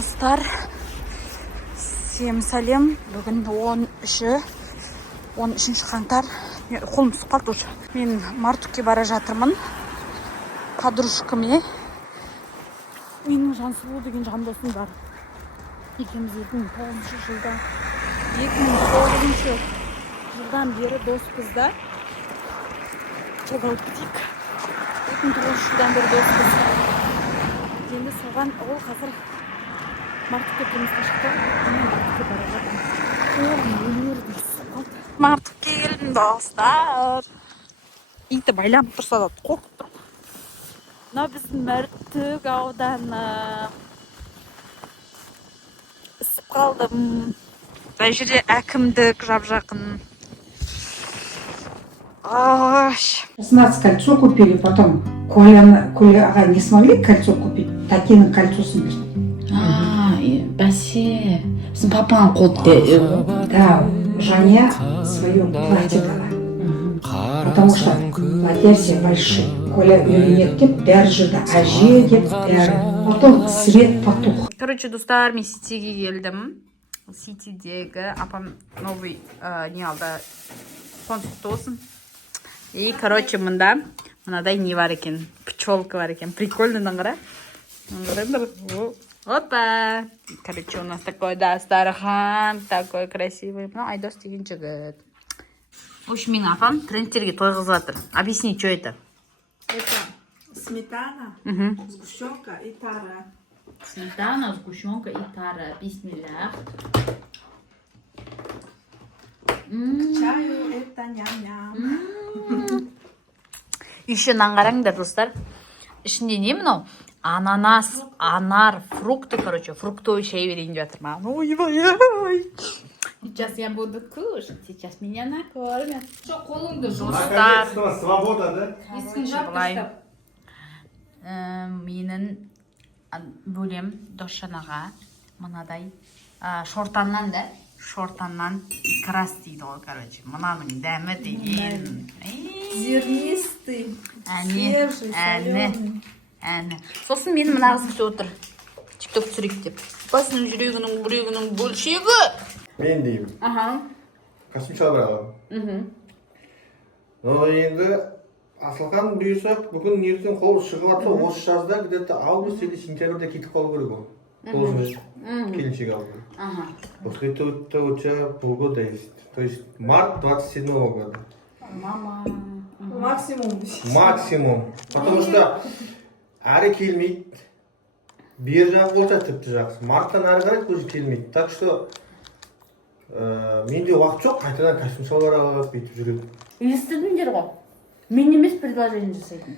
Достар, сәлем. Бүгін 13 қаңтар. Қолым түсіп қалды уже. Мен Мартукке бара жатырмын. Подружкаме. Менің Жансұлу деген жандосым бар. Екеуміз 2009 жылдан бері доспыз да. Жоғалып кетейік. 2009 жылдан бері доспыз. Енді соған ол қазір Мартукке тұрмысқа шықты. Мен Мартукке бара жатырмын. Мартукке келдім достар. Иті байланып тұрса да қорқып тұрмын. Мына біздің Мәртөк ауданы. Ісіп қалдым. Бұл жерде әкімдік жап-жақын. 16 кольцо купили, потом Коля ага, не смогли кольцо купить, Татьяна кольцосын берді. Бәсе, біздің папаның қолды. Да, Жаня свое платье дала. Потому что платья все большие. Коля үйленеді деп, бәрі жүрді әже деп, бәрі. Потом свет потух. Короче, достар, мен Ситиге келдім. Ситидегі апам новый не алды. Концерт болсын. И, короче, мынадай не бар екен. Пчелка бар екен. Прикольно, қара. Опа! Короче, у нас такой дастархан, такой красивый. Ну, Айдос деген жігіт. В общем, мен апам трендтерге тойғызып жатыр. Объясни, что это? Это сметана, сгущенка и тара. Сметана, сгущенка и тара. Бисмиллах. Чаю это ням-ням. Еще наңғараңдар, достар. Ішінде не мынау? Ананас, анар, фрукты, короче, фруктовый чай берейін деп жатырмын. Ой-ой-ой. Сейчас я буду кушать, сейчас меня накормят. Что, қолыңды жуып? Достар. Свобода, да? Есігін жап тастап. Менің бөлем досжанаға мынадай шортаннан да. Шортаннан икрас дейді ғой, короче. Мынаның дәмі деген. Зернистый, свежий, соленый. Сосын мені мына қыз күтіп отыр. Тикток түсірейік деп. Басының жүрегінің бөлшегі. Мен деймін. Қосымша бір аламын. Но енді Асылхан бұйырсақ, бүгін ертең қол шығып атса, осы жазда где-то август или сентябрьде кетіп қалу керек ол. Должен келіншек алу керек. После этого у тебя полгода есть. То есть март 27-го года. Мама. Максимум. Потому что әрі келмейді. Бер жағы болса тіпті жақсы. Марттан әрі қарай көзі келмейді. Так что менде уақыт жоқ, қайтадан костюм шалбар алып бүйтіп жүреді. Естідіңдер ғой. Мен емес предложение жасайтын.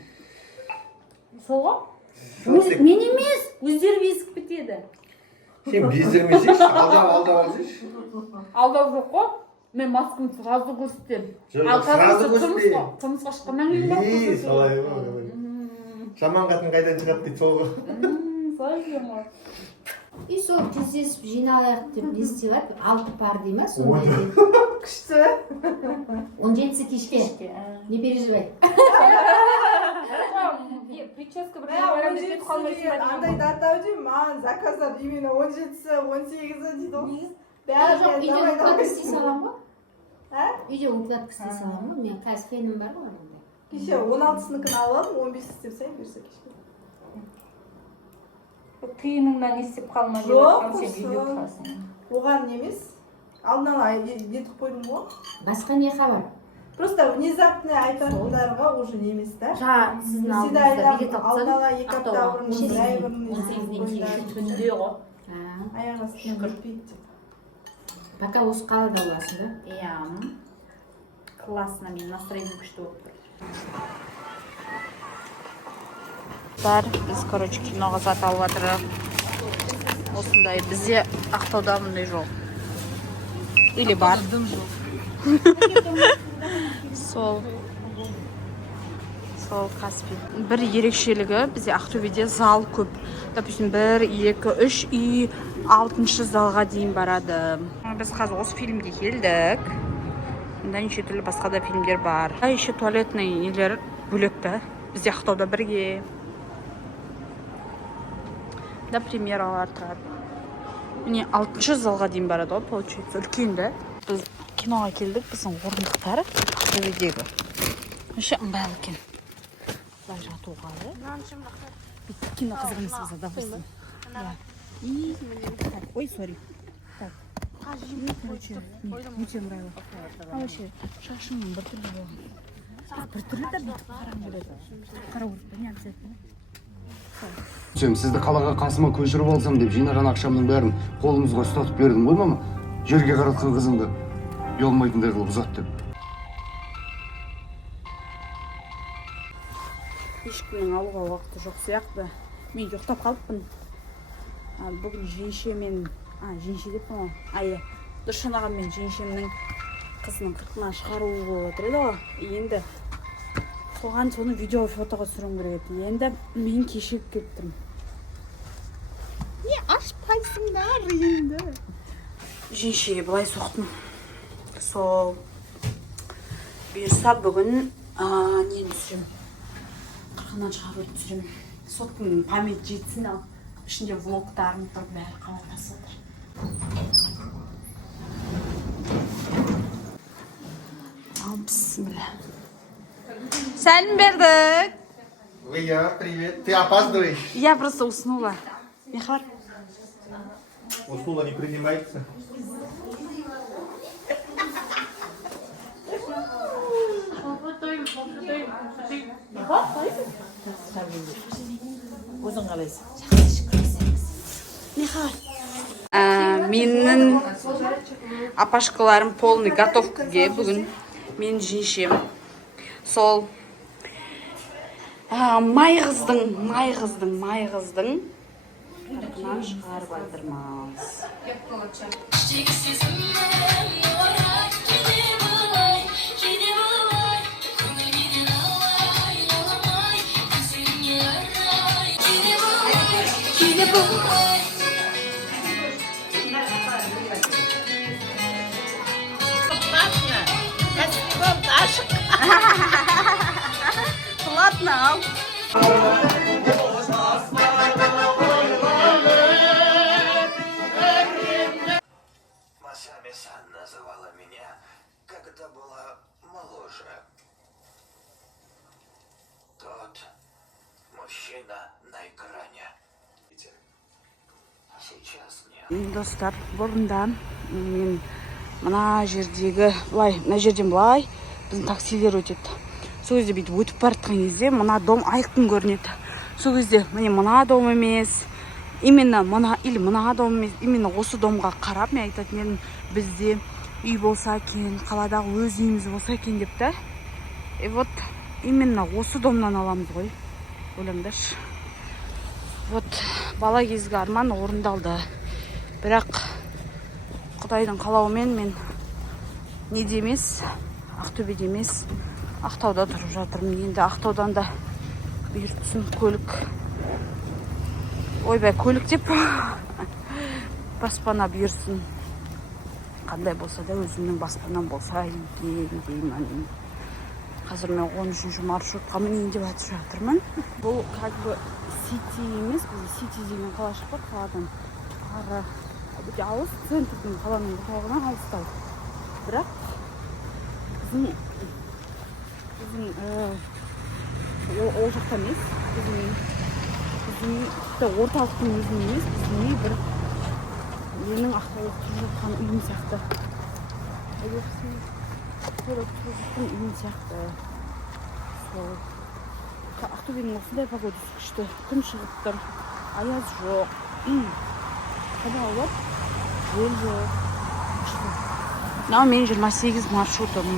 Сол ғой? Мен емес, өздері безіп бітеді. Сен бездірмесейші, алдап алсайшы. Алдау жоқ қой. Мен маскамды сразу көрсетемін. Жоқ, сразу көрсетейін. Тұрмысқа шыққаннан кейін солай ғой. Жаман қатын қайдан шығады дейді сол ғой. Солай екен ғой. И сол кездесіп жиналайық деп не істеп жатыр? 6 пар дей ма сондай деп. Күшті. 17-сі кешке. Не переживай. Прическа бір Андай дата деймін, маған заказлап именно 17-сі, 18-сі дейді ғой. Жоқ, үйде укладка істей салам ғой. Ә? Үйде укладка істей салам ғой. Мен қазір фенім бар ғой. Кеше 16-сыныкін алып, 15 істеп сайын берсе кешке. Тиыныңнан естіп қалма. Жоқ, оған емес. Алдын ала етіп қойдым ғой. Басқа не хабар? Просто внезапно айтатындарға уже немес та. Сіздің Сізді айтам, алдын ала 2 апта бұрын, бір ай бұрын түнде ғой. аяқ астынан өтпейді деп. Пока осы қалада боласың да? Иә. Классно, мен настроение күшті болып тұр. Біз, короче, киноға зат алып жатырық. Осындай, бізде Ақтауда мұндай жоқ. Или бар. Сол Каспий. Бір ерекшелігі, бізде Ақтөбеде зал көп. Допустим, 1, 2, 3 үй 6-шы залға дейін барады. Біз қазір осы фильмге келдік. Мұнда неше түрлі басқа да фильмдер бар. Еще туалетный нелер бөлекті. Бізде Ақтауда бірге. Да, премьералар тұрады. міне 6-шы залға дейін барады ғой, получается, үлкен да. Біз киноға келдік, біздің орындықтары ақтөбедегі. Вообще ыңғайлы екен. Былай жатуға, кино қызығымыз біз адавысын. Ой, сори. Өте ыңғайлы. Вообще, шашымның бір түрлі болған. Бір түрлі да бүйтіп қараң келеді. Қара өртті, не обязательно. Сізді қалаға қасыма көшіріп алсам деп жинаған ақшамның бәрін қолымызға ұстатып бердім ғой мама. Жерге қаратқан қызыңды ұялмайтындай қылып ұзат деп. Ешкімнің алуға уақыты жоқ сияқты. Мен жоқтап қалыппын. Бүгін жеңшемен, жеңше деп пе? Дұршанаған мен жеңшемнің қызының 40-ына шығаруы болып отыр еді ғой. Енді соған соны видео фотоға түсірім керек еді. Енді мен кешігіп кеттім. Не ашпайсыңдар енді? Жеңшеге былай соқтым. Сол бұйырса бүгін нені түсірем? 40-ынан шығаруды түсірем. Соттың памет жетсін ал. Ішінде влогтарым тұр, бәрі қабаттасы отыр. Бисмилля. Сәлем бердік. Ой, привет. Ты опаздываешь? Я просто уснула. Михар. Уснула, не принимается. Менің апашкаларым полный готовкаге бүгін. Мен жеңшем. Сол майғыздың қырқынан шығарып алдырмыз. Платно, ал. Масами-сан называла меня, когда была моложе. Тот мужчина на экране. Сейчас нет. Достар, бұрында мен мына жерден былай біздің таксилер өтеді. Сол кезде бүйтіп өтіп баратқан кезде мына дом айқын көрінеді. Сол кезде мына дом емес, именно мына дом емес, именно осы домға қарап мен айтатын едім, бізде үй болса екен, қаладағы өз үйіміз болса екен деп та. И вот именно осы домнан аламыз ғой. Ойлаңдаршы. Вот бала кезгі арман орындалды. Бірақ Құдайдың қалауымен мен неде емес, Ақтөбеде емес, Ақтауда тұрып жатырмын. Енді Ақтаудан да бұйыртсын көлік. Ойбай, көлік деп баспана бұйырсын. Қандай болса да өзімнің баспанам болса екен деймін. Қазір мен 13-ші маршрутқа мінейін деп айтып жатырмын. Бұл как бы сити емес, біз сити деген қала шықпақ қаладан. Ары бүте алыс, центрдің қаланың бұталығынан алыстау. Бірақ біздің ол жақта емес, біздің орталықтың өзінің емес, біздің бір менің Ақтаулық тұрып жатқан үйім сияқты. Тұрып жатқан үйім сияқты. Ақтөбенің осындай погодасы күшті. Күн шығып тұр, аяз жоқ. Қада олар? Жел жоқ. Мен 28 маршрутым.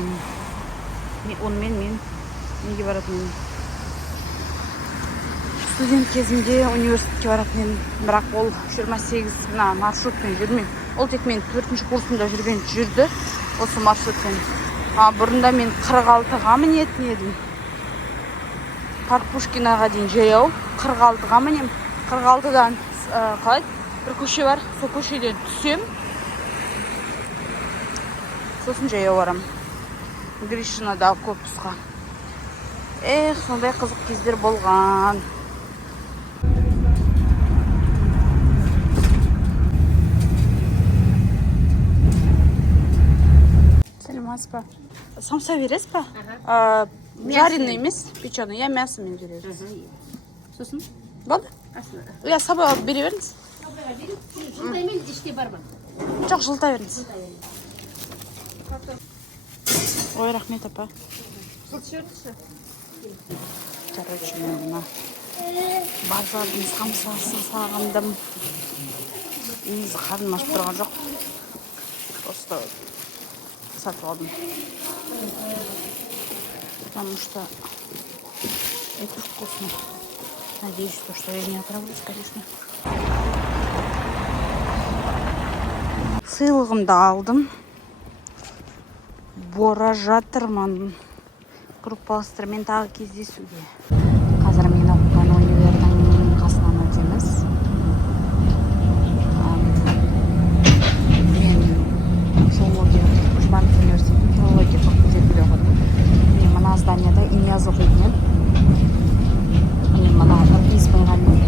Онымен мен неге баратынмын? Студент кезімде университетке баратынмын. Бірақ ол 28 маршрутпен жүрмеймін. Ол тек мен 4-ші курсында жүрді осы маршрутпен. Бұрында мен 46-ға мінетін едім. Парк Пушкинаға дейін жаяу. 46-ға мінем. 46-дан бір көше бар. Сол көшеден түсем. Сосын жаяу барам. Гришинадағы корпусқа. Сондай қызық кездер болған. саламатсыз ба? Самса бересіз ба? Жареный емес, печеный. Я мясомен беремін. Сосын? Болды? Я сабай алып бере беріңіз. Жылдаймен іште бар ма? Жоқ, жылыта беріңіз. Ой, рахмет, апа. Короче, мен мына базардың самсасын сағындым. Негізі қарным ашып тұрған жоқ. Просто сатып алдым. Потому что это вкусно. Надеюсь, что я не отравлюсь, конечно. Сыйлығымды алдым. Бора жатырмын. Группаластармен тағы кездесуге. Қазір мен оқыған универдің қасынан өтеміз. Мен филология, Жбанов университетін филология факультетінде оқыдым. Мен мына зданияда инияз оқитын едім. Мен мына нұрпейіс болғанмен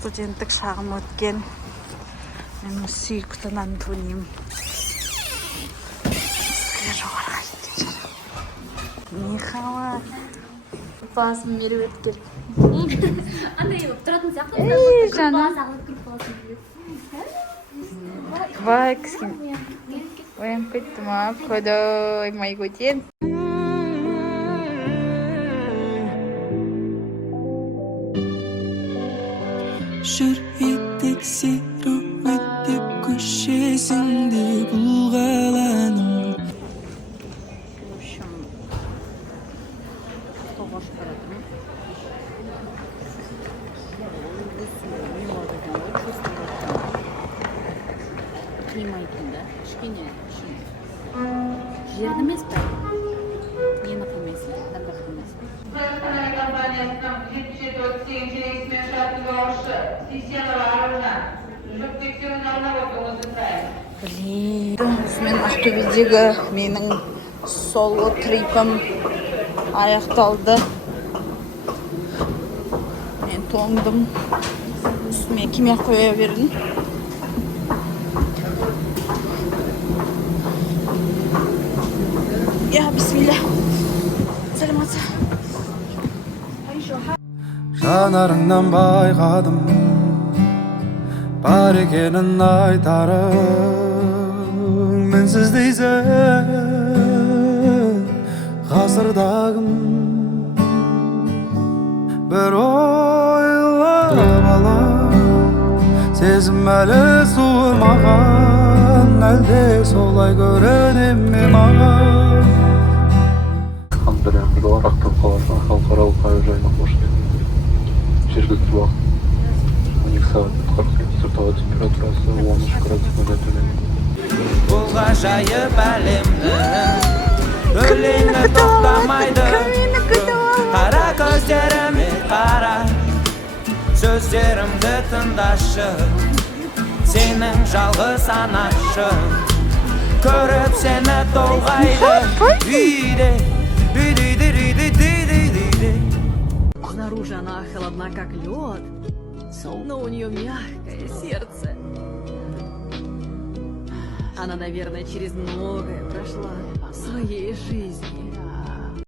студенттік шағым өткен. Мен сүйікті Антоним. Сізге жоғарға кеткен жар. Михала. Басым мерует кел. Андай тұратын сияқты. Жаным. Бай, кіскен. Оянып кеттім, қойдай май көтен. Жүр етексеріп өттеп көшесіңде бұл қаланың. В общем, автобус баратын. Қимайтын да, кішкене жерді емес пе? Нені қимайсың? Дәмді қимайсың. Казахстанның компаниясының 77-38 рейсмен ұшатын жолаушы Сисенова Аружан жүк тексеруін алына отырғызды сұраймын. Блин, мен Ақтөбедегі менің соло трипім аяқталды. Мен тоңдым. Үстіме кеме қоя бердім. Я, бисмилля. Сәлематса. Жанарыңнан байқадым бар екенін айтарың. Мінсіз дейсің ғасырдағым. Бір ойлап алам сезім әлі суымаған. Әлде солай көріне ме маған? Қандырен Белор Ақтау қаласының халықаралық әуежайына қош келдіңіз. Жергілікті уақыт 12 сағат 40 минут, сырт ауа температурасы 13 градусқа төмен. Бұл ғажайып әлемнің өлеңі тоқтамайды. Қара көздеріме қара, сөздерімді тыңдашы. Сенің жалғыз анашың, көріп сені толғайды. Үйде, үйде. Снаружи она холодна, как лед, но у нее мягкое сердце. Она, наверное, через многое прошла в своей жизни.